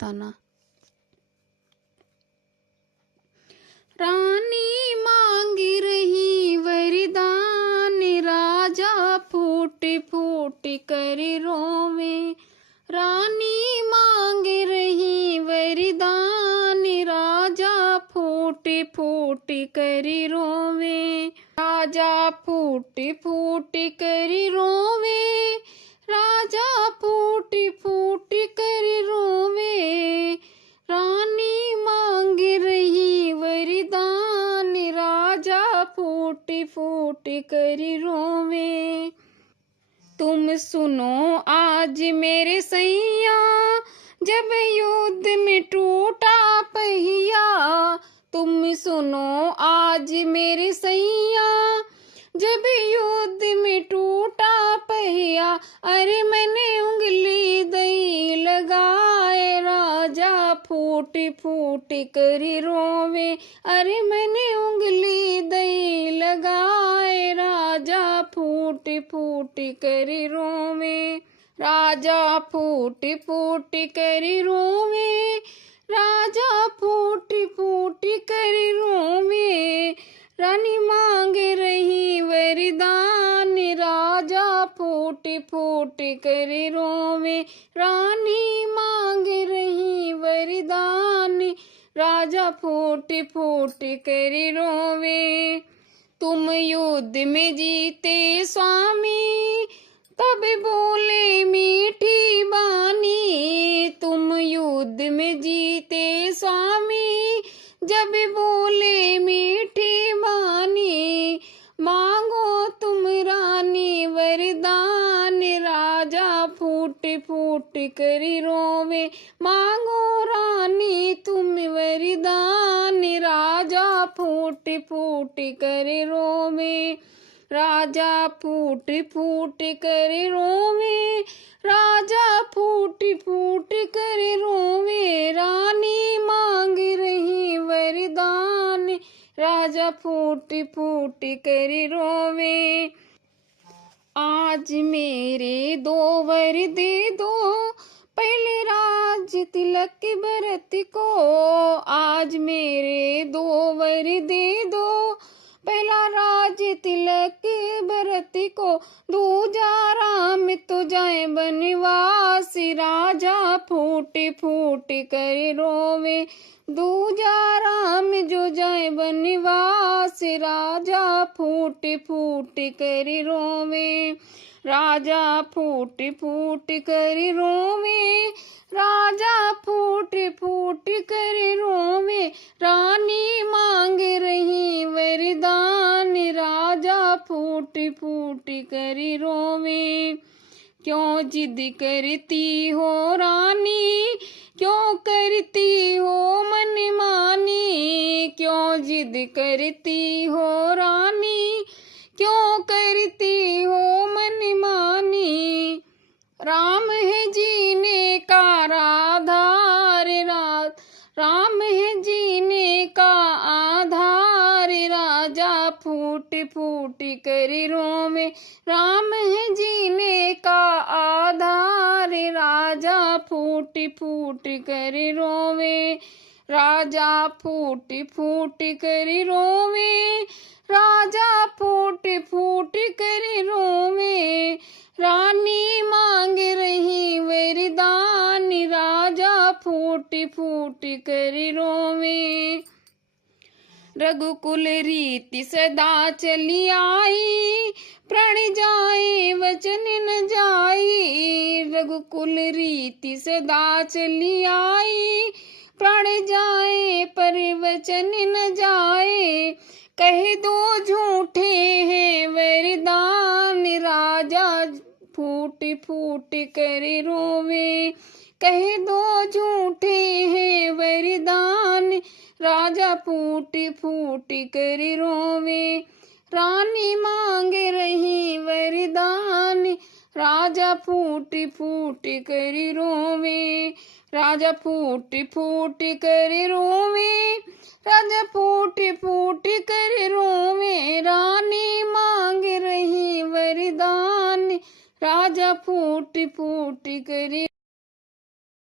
बताना। रानी मांग रही वरदान, राजा फूट फूट कर रोवे। रानी मांग रही वरदान, राजा फूट फूट कर रोवे। राजा फूट फूट कर रोवे, राजा फूट फूट कर रोवे। रानी मांग रही वरदान, राजा फूट फूट कर रोवे। तुम सुनो आज मेरे सैया, जब युद्ध में टूटा पहिया। तुम सुनो आज मेरे सैया, जब युद्ध में टूटा पहिया। अरे मैंने उंगली दई लगाए, राजा फूट फूट कर रोवे। अरे मैंने उंगली दई लगाए, राजा फूट फूट कर रोवे। राजा फूट फूट कर रोवे, राजा फूट फूट कर रोवे। रानी मांग रही वरदान, राजा फूट फूट कर रोवे। रानी मांग रही वरदान, राजा फूट फूट कर रोवे। तुम युद्ध में जीते स्वामी, तब बोले मीठी बानी। तुम युद्ध में जीते स्वामी, जब बोले मीठी बानी। मांगो तुम रानी वरदान, राजा फूट फूट कर रोवे। मांगो रानी तुम वरदान, राजा फूट फूट कर रोवे। राजा फूट फूट कर रोवे, राजा फूट फूट कर रोवे। रानी मांग रही वरदान, राजा फूट फूट कर रोवे। आज मेरे दो वर दे दो, पहले राज तिलक भरत को। आज मेरे दो वर दे दो, पहला राज तिलक भरत को। दूजा राम तो जाए बनवास, राजा फूट फूट कर रोवे। दूजा राम जो जाए बनवास, राजा फूट फूट कर रोवे। राजा फूट फूट कर रोवे, राजा फूट फूट कर रोवे। रानी मांग रही वरदान, राजा फूट फूट कर रोवे। क्यों जिद करती हो रानी, क्यों करती हो मनमानी। क्यों जिद करती हो रानी, क्यों करती हो मनमानी। राम है जीने का आधार, राम है जीने का आधार, राजा फूट फूट कर रोवे। राम है जीने का आधार, राजा फूट फूट कर रोवे। राजा फूट फूट कर रोवे, राजा फूट फूट कर रोवे। रानी मांग रही वरदान, राजा फूट फूट कर रोवे। रघुकुल रीति सदा चली आई, प्रण जाए वचन न जाई। रघुकुल रीति सदा चली आई, प्राण जाए पर वचन न जाए। कह दो झूठे हैं वरदान, राजा फूट फूट कर रोवे। कह दो झूठे हैं वरदान, राजा फूट फूट कर रोवे। रानी मांग रही वरदान, राजा फूट फूट कर रोवे। राजा फूट फूट कर रोवे, राजा फूट फूट कर रोवे। रानी मांग रही वरदान, राजा फूट फूट कर